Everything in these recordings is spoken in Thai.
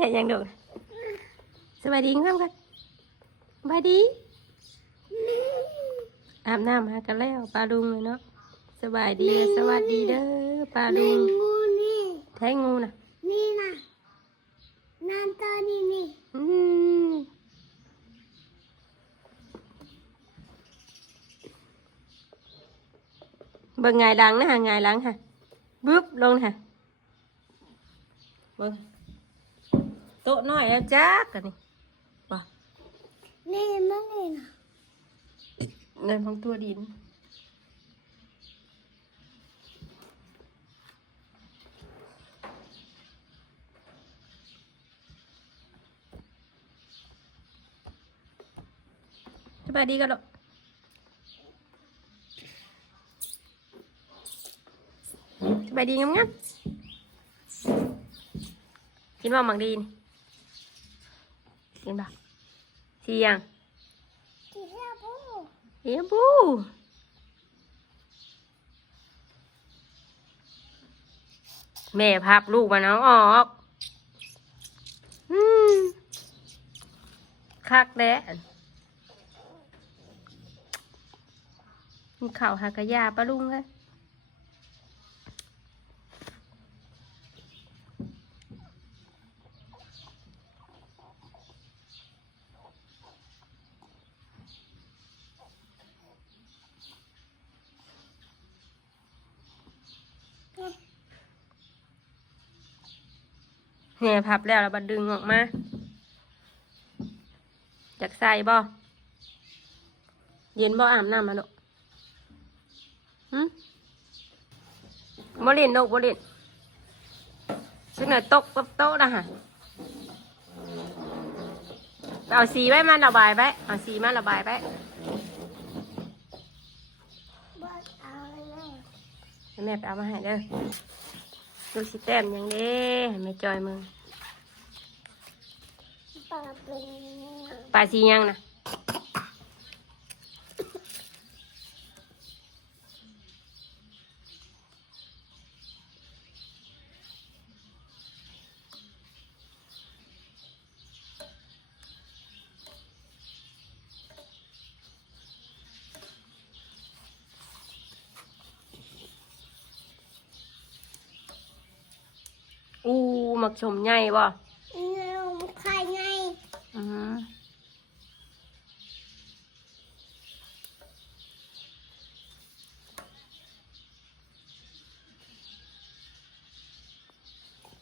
อย่ายังดูสบายดีครับกันสบายดีอาบน้ำหากันแล้วปลาลุงเลยเนาะสบายดีสวัสดีเด้อปลาลุงแทงงูนะนี่นะน้ำตานี่นี่เบิ่งไงหลังนะฮะไงหลังฮะบึ๊บลงฮะเบิ่งโต๊ะน้อยแล้วจ้ากันนี่ป่ะ นี่มันนี่นะ เงินของตัวดินสบายดีกันหรอสบายดีงั้นกินบ้างบางดีนกินบ้างเสียง ที่เฮียบู เฮียบูแม่พับลูกมันเอาออกคักแดะมีข่าวหากระยาปะลุงเลยแห่พับแล้วแล้วบัดดึงออกมาจากใส่บ่เย็นบ่อาบน้ำมาลูกบ่เล่นดอกบ่เล่นซึ่งหน่อยตกกับโต๊ะนะฮะเอาสีไว้มาระบายไว้เอาสีมาระบายไว้บอสเอาแล้ว ให้แม่ไปเอามาให้เด้อดูสิแต้มยังเด้ให้แม่จอยมึง ปลาเป็น ปลาสียังนะหมักชมใหญ่บ่เงาใครไงอือ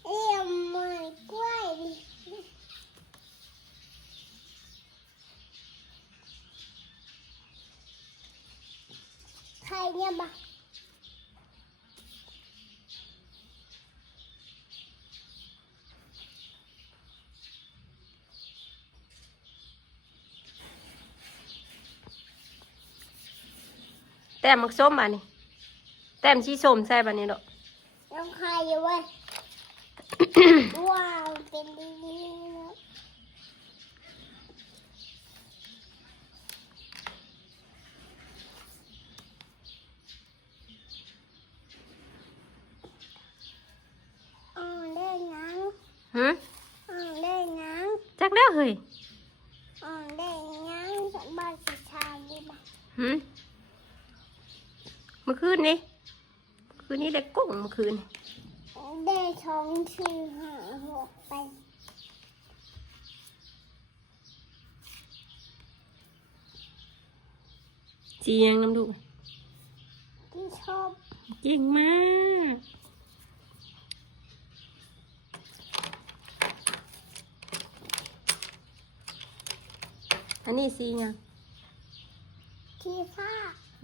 เอ็มมันกล้วยดิใครเนี่ยบ้าแต้มหมักส้มบ่นี่แต้มชีส้มใส่บ่นี่ดอก น้องใครอยู่เว้ย ว้าวเป็นดีๆนะได้ยัง ได้ยัง จักแล้วเฮ้ย ได้ยังสันบ้านสิชายดีบ้า เมื่อคืนนี้ได้กุ้งเมื่อคืน ได้ท้องชื่อหาหกไปสียังน้ำดู ที่ชอบ เก่งมากอันนี้สียัง ที่ฟ้า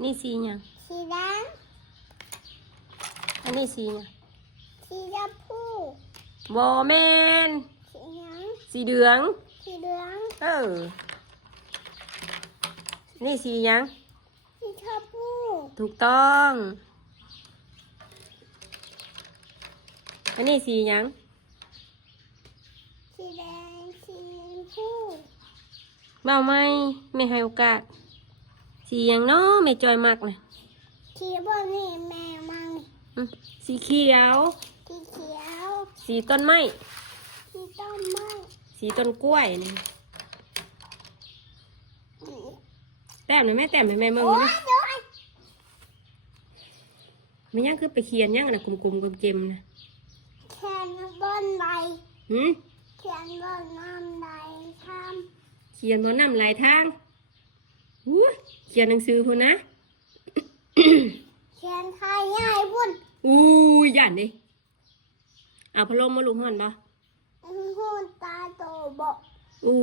นี่สียัง ที่แดง อันนี้สียัง ที่ชมพู บอแมน ที่หยัง สีเหลือง ที่เหลือง นี่สียัง ที่ชมพู ถูกต้องอันนี้สียัง ที่แดงที่ชมพู เบาไหมไม่ให้โอกาสสียังเนาะไม่จอยมากนะ ที่บนนี่แม่มัง สีเขียว ที่เขียว สีต้นไม้ ที่ต้นไม้ สีต้นกล้วยนี่แต้มหน่อยแม่แต้มหน่อยแม่เมือง โอ้ นะ ยเดี๋ยวไอ้ มันยังคือไปเขียนยังนะกลมๆเกมๆนะ แขนบนใด หืม แขนบนน้ำใดท เขียนบนน้ำลายทางอู้เขียนหนังสือพุ่นนะ ำแขนใครใหญ่พุ่น อู้ยยันดิเอาพัดลมมาลุกห่อนปะ หูตาโตบอก อู้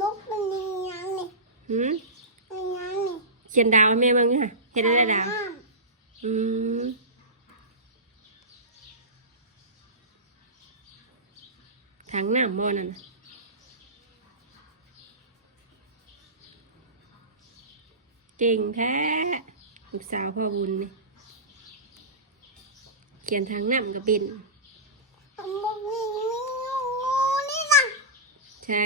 นกเป็นยังนี่ หืม เป็นยังนี่ เขียนดาวให้แม่เมืองค่ะเห็นได้ดาว น้ อืมทางน้ำบ่อนั่นน่ะเก่งแท้ลูกสาวพ่อบุญนี่เขียนทางน้ำก็เป็น ำบอกมีงูนี่นะ ใช่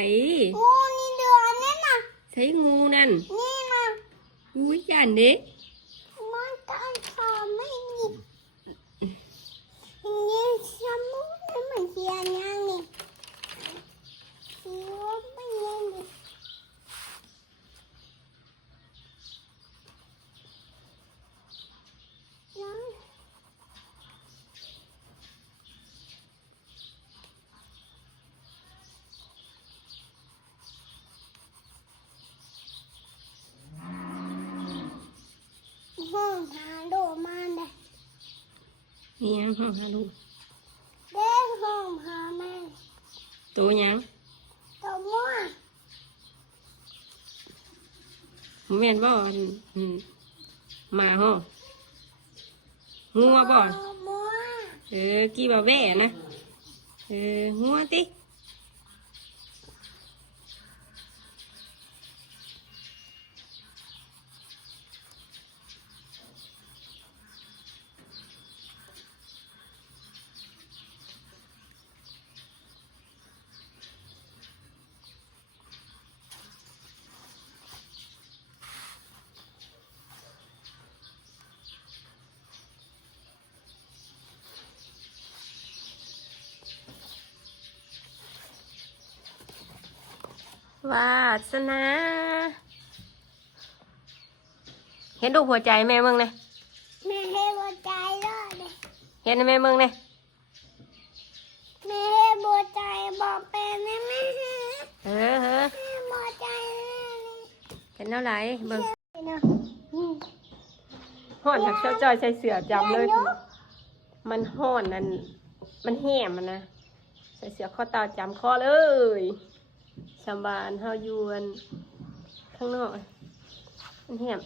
งูนี่เดือนนี่นะ ใช้งูนั่น นี่นะ อุ้ยยันดิ มันการทำไม่มีนี่ฉันไม่เหมือนเทียนยังนี่เทียนไม่ยังนี่ยัง ห้องหาโดมาเด้ นี่ยังห้องฮาลูก เด้ห้องหาแม่ ตัวยัง ตัวมั่ว ผมแม่นบ่อืมหมาห้องงัวบ่ ตัวมั่ว กี่บ่าแว่นะงัวติวาสนาเห็นดูหัวใจแม่เมืองเลย แม่ให้บัวใจเลยเด้ เห็นแม่เมืองเลย แม่ให้บัวใจบอกเป็นแม่แม่ให้ เฮ้อ บัวใจ เห็นเท่าไหร่เบิ่ง เลยนะ ห่อนหักเจ้าจอยใส่เสือจำเลย มันห่อนนั่นมันแห้มมันนะใส่เสือข้อตาจำข้อเลยชาวบ้านเฮาอยู่อันข้างนอกมันแห้ม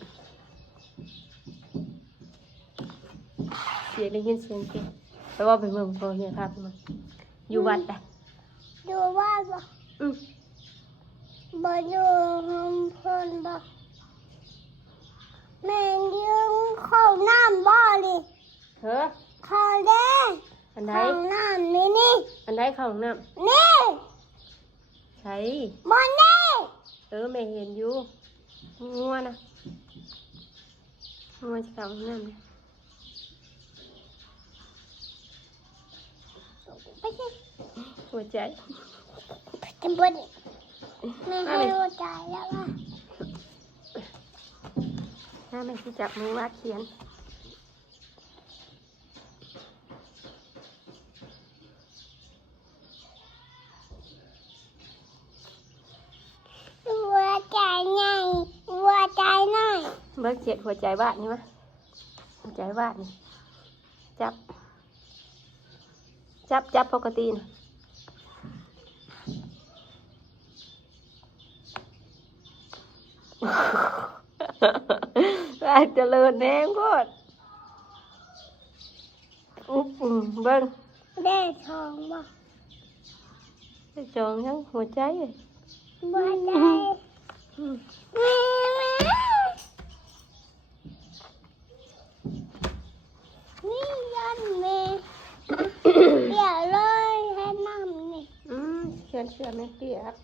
เสียงได้ยินเสียงเก่งแต่ว่าไปเมืองพอเนี่ยครับมันอยู่วัดแต่ ดูว่าบ่ อืม บ่อยู่ห้องเพิ่นบ่แม่ยืมเข้าน้ำบ่เลย เฮ้อ เข้าเด้ อันใด เข้าน้ำนี่นี่ อันใดเข้าห้องน้ นี่ ำใช่ บ่นี่ แม่เห็นอยู่งัวนะงัวจะเข้าห้องน้ำนะ ไปสิ หัวใจ จะบ่นี่แม่ให้บัวใจแล้วว่า ถ้าแม่ที่จับมือวาดเขียน บัวใจใหญ่บัวใจน้อย เบิกเจ็ดหัวใจวาดนี่มะหัวใจวาดนี่จับ จับปกตินะ อาจจะเลิศแน่โคตรเบิ้ง ได้ทองบ่ ไปจองทั้งหัวใจเลย บัวใจ อืม แม่แม่นี่ยันแม่เดี๋ยวเลยให้น้ำนี่ เชื่อแม่เปียก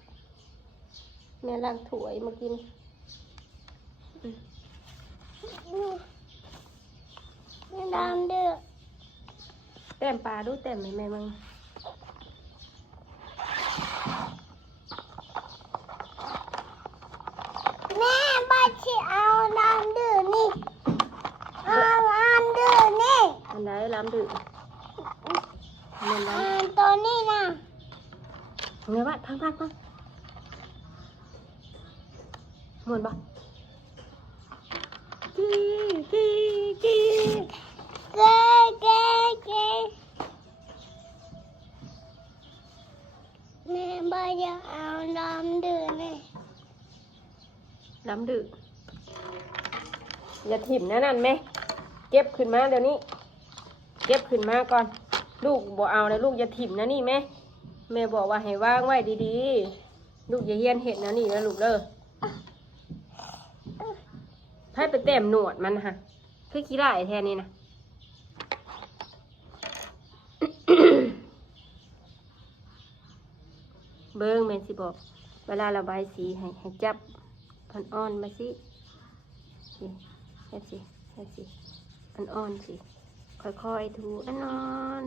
แม่ล้างถ้วยมากิน นี่ดำเดือด แต้มปลาดูแต้มให้แม่มึง แม่บ้าที่เอาดำเดือดนี่เอาอันเดือดนี่ อันไหนล้ำดื้อมันล้ อันตัวนี้นะ ำเงี้ยว่าพังหมุนบ่กี้ เก๋แม่บ้าจะเอาดำเดือดนี่ ล้ำดื้ออย่าถิ่มนั่นไหมเก็บขึ้นมาเดี๋ยวนี้ เก็บขึ้นมาก่อน ลูกบอกเอาเลยลูกอย่าถิ่มนะนี่แม่แม่บอกว่าให้วางไว้ดีๆ ลูกอย่าเฮียนเห็ดนะนี่นะลูกเด้อให้ไปแต้มหนวดมันฮะคือขี้ไล่แทนนี่นะ เบิ้งแม่สิบอกเวลาระบายสีให้จับอ่อนๆมาสิสิเฮ็ดสิอ่อนๆสิค่อยๆถูอ่อน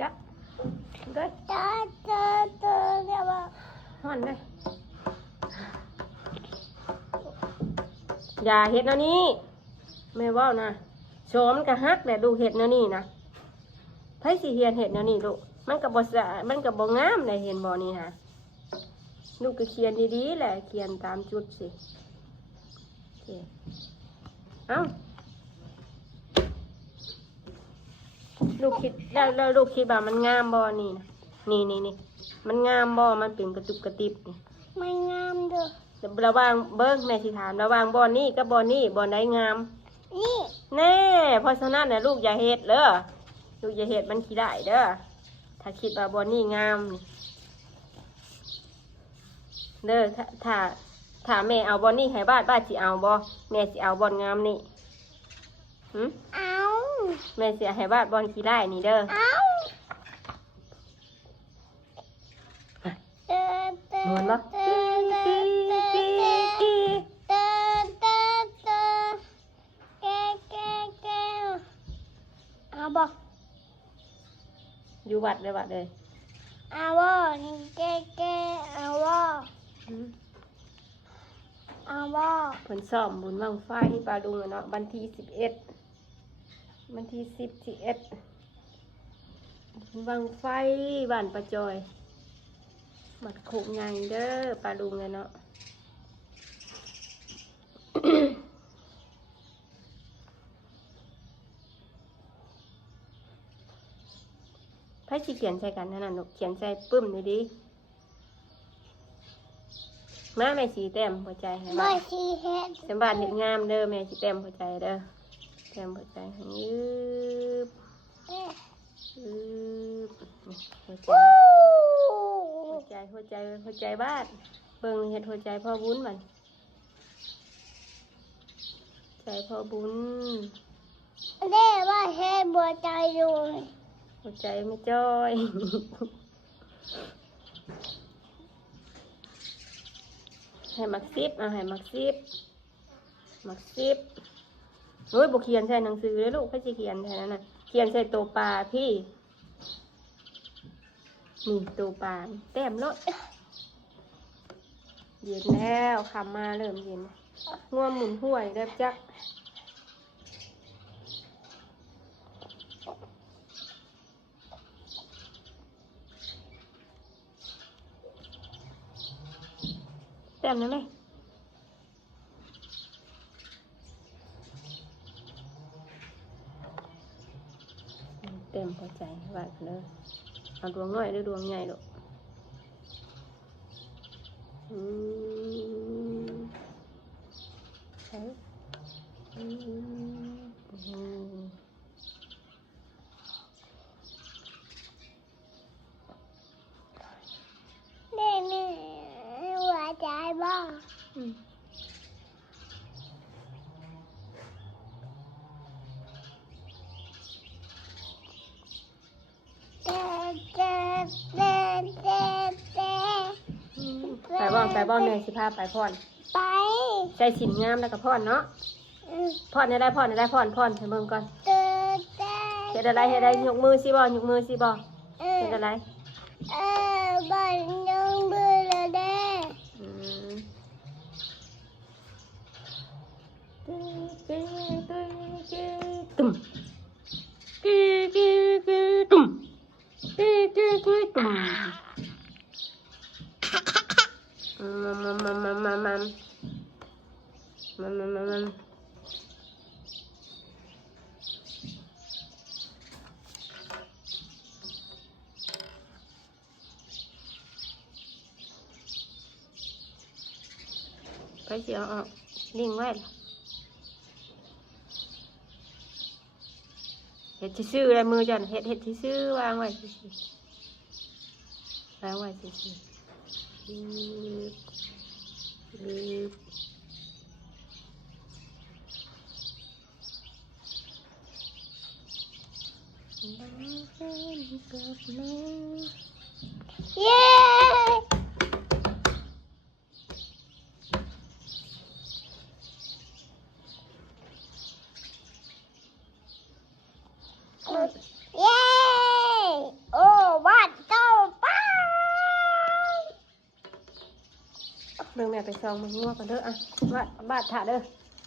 จับด้วย ตาเดี๋ยวว่า ห่อนเลยอย่าเห็ดนะนี่แม่ว่านะโฉมมันก็ฮักแหละดูเห็ดนะนี่นะไผสิเฮียนเห็ดนะนี่ลูกมันก็บ่สะอาดมันก็บ่งามเลยเห็นบ่นี่ฮะลูกก็เขียนดีๆแหละเขียนตามจุดสิโอเคเอ้าลูกคิดแล้วลูกคิดว่ามันงามบ่นี่นะนี่มันงามบ่มันเป็นกระตุกกระติบนี่ ไม่งามเด้อ ระหว่างเบิ้งแม่สิถามระหว่างบอนนี่กับบอนนี่บอนใดงาม นี่ แน่เพราะฉะนั้นน่ะลูกอย่าเฮ็ดเด้อลูกอย่าเฮ็ดมันขี้ได้เด้อถ้าคิดว่าบอนนี่งามนี่เด้อถ้าแม่เอาบอนนี่ให้บ้านสิเอาบ่แม่สิเอาบอนงามนี่หึ เอา แม่สิให้บ้านบอนขี้ได้นี่เด้อ เอาเดิน หมุนบ่ เอาบ่ อยู่วัดเลยวัดเลย เอาบ่แกเอาบ่ หึ เอาบ่ เพิ่นซ้อมบุญบั้งไฟปลาดุงอะเนาะวันที่11วันที่11บุญบั้งไฟบ้านปลาจอยบัดโขกใหญ่เด้อปลาดุงอะเนาะ ไผสิเขียนใส่กันนั่นน่ะลูกเขียนใส่ปึ้มเลยดิมาแม่สีแต้มหัวใจให้ บ่ บ้าน สิเฮ็ด สมบัติเห็ดงามเด้อแม่สิแต้มหัวใจเด้อแต้มหัวใจให้ยืบยืบนี่หัวใจหัวใจบ้านเบิ่งเห็ดหัวใจพ่อบุญมันใจพ่อบุญ เด้ว่าเฮ็ดบ่ใจอยู่ หัวใจไม่จ้อย ให้มักซิบเอาให้มักซิบโอ้ยบุเขียนใส่หนังสือเลยลูกให้สิเขียนแทนน่ะเขียนใส่ตัวปลาพี่นี่ตัวปลาแต้มรถเย็นแล้วคำมาเริ่มเย็นง่วงหมุนห้วยเริ่มจักแต้มได้ไหมเต็มพอใจว่าเลยเอาดวงน้อยหรือดวงใหญ่ลูกใช่เด้แม่หัวใจบ่ เ ไปบ่แม่สิพาไปพ่อน ไป ใจสินงามแล้วก็พ่อนเนาะพ่อนได้พ่อนให้เบิ่งก่อน เดินได้ เฮ็ดอะไรยกมือสิบ่เฮ็ดอะไร บ้านยังเบื่อแล้วเด้ อืมตุ่มตุ่มมันไปเสียออกนิ่งไว้ล่ะเฮ็ดซื่อๆอะไรมือจันเฮ็ดซื่อๆวางไว้ซื่อๆวางไว้ซื่อๆลืบเย้เย้โอ้บ้านเจ้าป้า เบิ่งแม่ไปซองมึงงัวกันเด้ออ่ะบาดถ่าเด้อ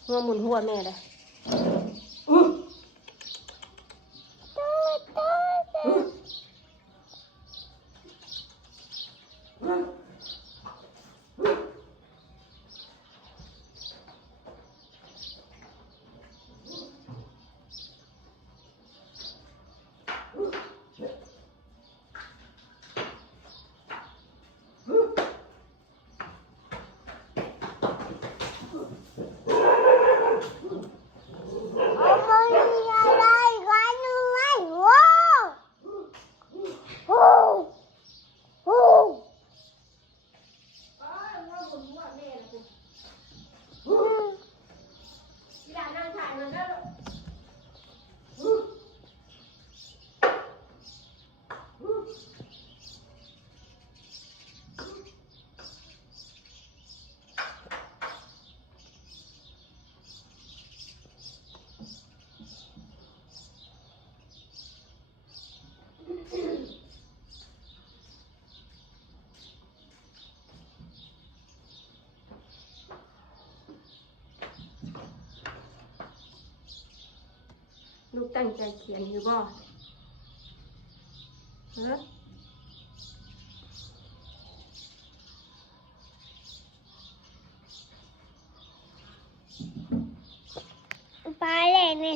งัวหมุนหัวแม่เลยเอามาอะไรกันไว้ว้าวโอ้โห ลูกตั้งใจเขียนอยู่บ่ฮะ ปลาเล่นนี่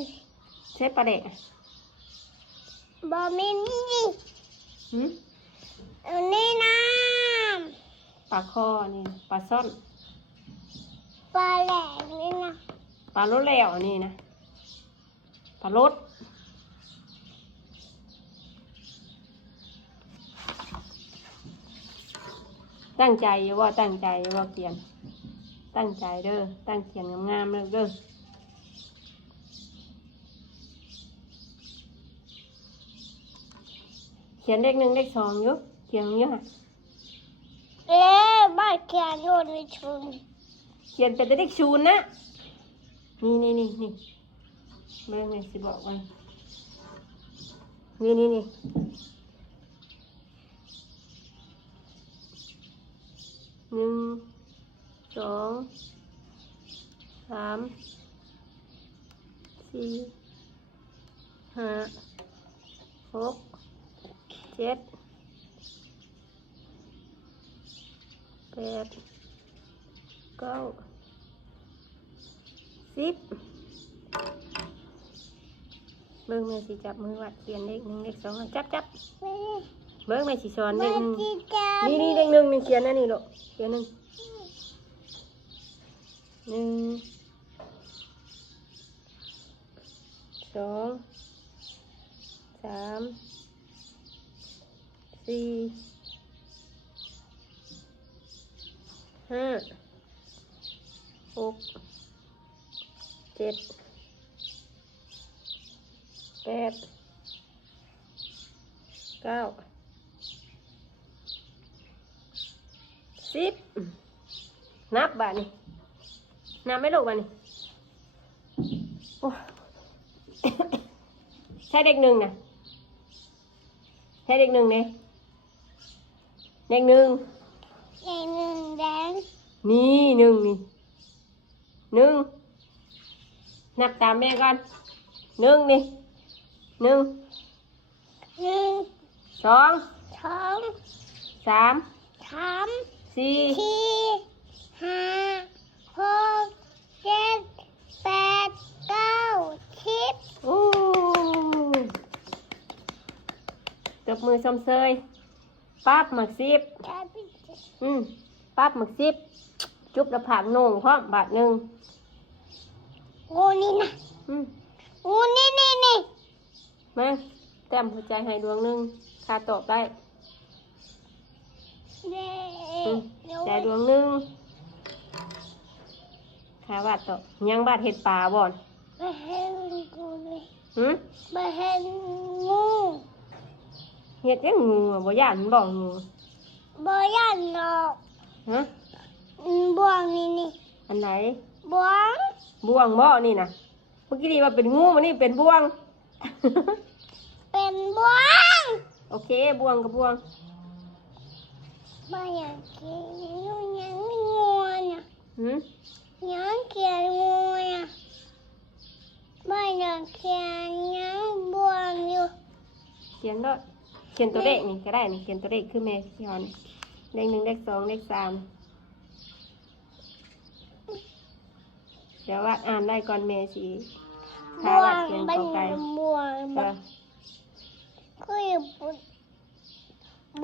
ใช่ปลาเด็ก บอมินี่ หืม เอานี่น้ ปลาคอนี่ปลาซ่อน ำปลาแหลกนี่นะ ปลาโลดแล้วนี่นะปลาโลดตั้งใจอยู่ว่าตั้งใจอยู่ว่าเขียนตั้งใจเด้อตั้งเขียนงามๆเด้อเขียนเลข1เลข2อยู่เขียนอยู่ฮะ เอ๊ะบ้านแกโดนในชุน เขียนเป็นเลข0นะนี่เบิ่งแม่สิบอกว่านี่1 2 3 4 5 6 7 8 9 10เบิ่งแม่สิจับมือวัดเขียนเลข1เลข2จับ ไม่ได้ เบิ่งแม่สิสอนเล ไม่ ข จีจา 1นี่เลข1นี่เขียนนะนี่ลูกเขียน1 2 3 4 5 6 7 8 9 10 นับบ่านี่นับไม่ลูกบ่านี่โอ้ ใช่เด็กหนึ่งนะใช่เด็กหนึ่งเนี่ยเด็กหนึ่ง เด็กหนึ่งแดง นี่หนึ่งนี่หนึ่งนับตามแม่ก่อนหนึ่งนี่หนึ่ง หนึ่ง สอง สอง สาม สาม สี่ สี่ห้าหกเจ็ดแปดเก้าสิบ โอ้ตบมือชมเชยปั๊บหมักซิบปั๊บหมักซิบจุบกระผากโหน่งพร้อมบาทหนึ่ง งูนี่นะ อืม งูนี่นี่นี่ มาแต้มหัวใจให้ดวงหนึ่งคาตอบได้ เด็ อืม ก ใจดวงหนึ่งคาบาดตอบยังบาดเห็ดป่าบ่อน ไม่เห็นงูเลย หืม ไม่เห็นงู เห็ดยังงูอ่ะบ่ย่านมันบอกงู บ่ยันหรอก ฮะ บ่วงนี่นี่ อันไหน บ่วง บ่วงบ่นี่นะเมื่อกี้ดีว่าเป็นงูมันนี่เป็นบ่วง เป็นบ่วง โอเคบ่วงกับบ่วง ไม่อยากกินยังงูเนี่ย หืม ยังเขียนงูเนี่ยไม่อยากเขียนยังบ่วงอยู่ เขียนด้วยเขียนตัวเลขนี่ก็ได้นี่เขียนตัวเลขคือแม่เขียนเลขหนึ่งเลขสองเลขสามเดี๋ยวว่าอ่านได้ก่อนแม่สิ บ่ว ว่าง เขียน เป็น ต่อไป บ่วง เออ คือ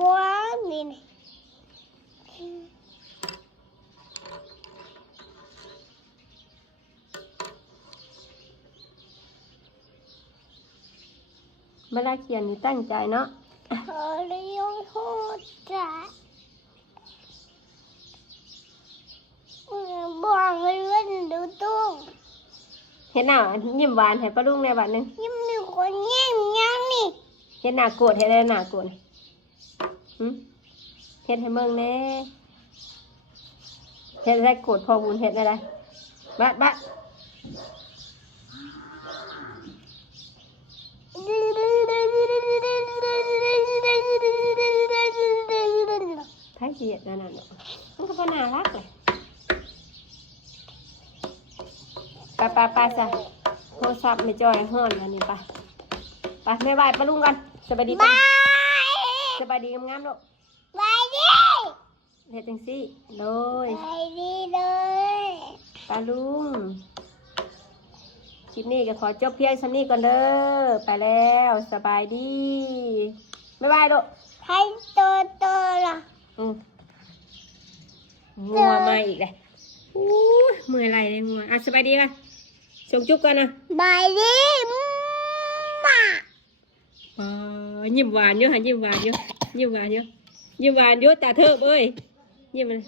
บ่วงนี่นี่ เวลาเขียนนี่ตั้งใจเนาะ เธอเลี้ยงโหดจ้ะบ่วงเลื่อนดูตุ้ง เห็นหน้ายิ้มหวานให้ป้าลุงในบัดหนึง ยังมีคนแย่งยังนี่ เห็นหน้าโกรธเห็นอะไรหน้าโกรธหึเห็นให้เมืองแน่เห็นอะไรโกรธพอบุญเห็นอะไรบัดไทยเสียดนั่นน่ะมันก็บ่น่ารักเลยไปซะโทรศัพท์ไม่จอยฮ้อนอันนี้ไปไม่ไหวป้าลุงกันสบายดี บาย สบายดีงามๆลูก บายดี เฮ็ดจังซี่โดย บายดีเลย ป้าลุงคลิปนี้ก็ขอจบเพียงเท่านี้ก่อนเด้อไปแล้วสบายดีบ๊ายบายลูก ให้โตล่ะ งัวมาอีกเลยอู้เมื่อยไหรเลยงัวอ่ะสบายดีกันชงจุ๊บกันนะ บายดีมา ยิ้มหวานอยู่ค่ะยิ้มหวานอยู่ยิ้มหวานอยู่ยิ้มหวานอยู่ตาเทิบเอ้ยยิ้มมัน